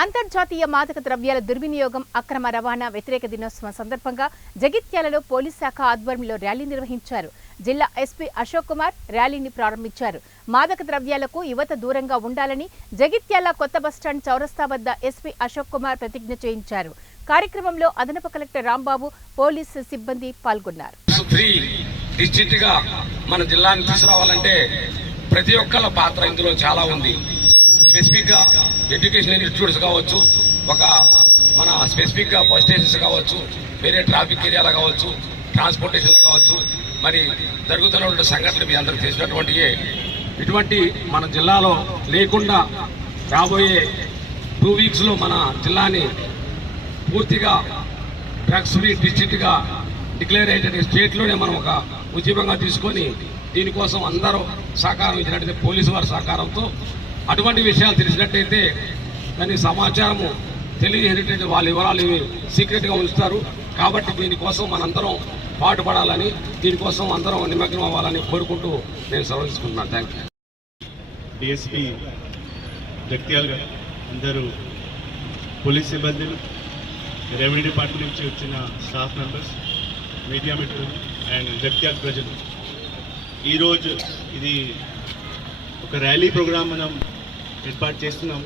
అంతర్జాతీయ మాదక ద్రవ్యాల దుర్వినియోగం అక్రమ రవాణా వ్యతిరేక దినోత్సవం సందర్భంగా జగిత్యాలలో పోలీస్ శాఖ ఆధ్వర్యంలో ర్యాలీ నిర్వహించారు. జిల్లా ఎస్పీ అశోక్ కుమార్ ర్యాలీని ప్రారంభించారు. మాదక ద్రవ్యాలకు యువత దూరంగా ఉండాలని జగిత్యాల కొత్త బస్టాండ్ చౌరస్తా వద్ద ఎస్పీ అశోక్ కుమార్ ప్రతిజ్ఞ చేయించారు. కార్యక్రమంలో అదనపు కలెక్టర్ రాంబాబు పోలీసు సిబ్బంది పాల్గొన్నారు. మన జిల్లాని తీసుకురావాలంటే ప్రతి ఒక్కళ్ళ పాత్ర ఇందులో చాలా ఉంది. స్పెసిఫిక్గా ఎడ్యుకేషన్ ఇన్స్టిట్యూట్స్ కావచ్చు ఒక మన స్పెసిఫిక్గా బస్ స్టేషన్స్ కావచ్చు వేరే ట్రాఫిక్ ఏరియాలో కావచ్చు ట్రాన్స్పోర్టేషన్ కావచ్చు మరి జరుగుతున్న సంఘటన మీ అందరికి తెలిసినటువంటియే ఇటువంటి మన జిల్లాలో లేకుండా రాబోయే టూ వీక్స్లో మన జిల్లాని పూర్తిగా డ్రగ్స్ ఫ్రీ డిస్టిక్ట్గా డిక్లేర్ అయ్యేటువంటి స్టేట్లోనే మనం ఒక ఉద్యమంగా తీసుకొని దీనికోసం అందరూ సహకారం ఇచ్చినట్టయితే పోలీసు వారి సహకారంతో అటువంటి విషయాలు తెలిసినట్టయితే దాని సమాచారము తెలియజేసినటువంటి వాళ్ళ వివరాలు సీక్రెట్గా ఉంచుతారు. కాబట్టి దీనికోసం మనందరం పాటుపడాలని దీనికోసం అందరం నిమగ్నం అవ్వాలని కోరుకుంటూ నేను సెలవుకుంటున్నాను థ్యాంక్ యూ డిఎస్పి జగ్త్యాల్ గారు అందరూ పోలీస్ సిబ్బందులు రెవెన్యూ డిపార్ట్మెంట్ నుంచి వచ్చిన స్టాఫ్ మెంబర్స్ మీడియా మిత్రులు అండ్ జగ్త్యాల్ ప్రజలు. ఈరోజు ఇది ఒక ర్యాలీ ప్రోగ్రాం మనం ఏర్పాటు చేస్తున్నాం.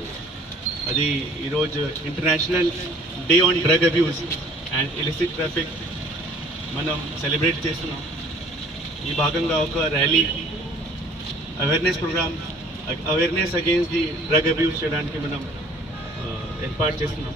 అది ఈరోజు international day on drug abuse and illicit traffic మనం సెలబ్రేట్ చేస్తున్నాం. ఈ భాగంగా ఒక rally awareness program awareness against the drug abuse చేయడానికి మనం ఏర్పాటు చేస్తున్నాం.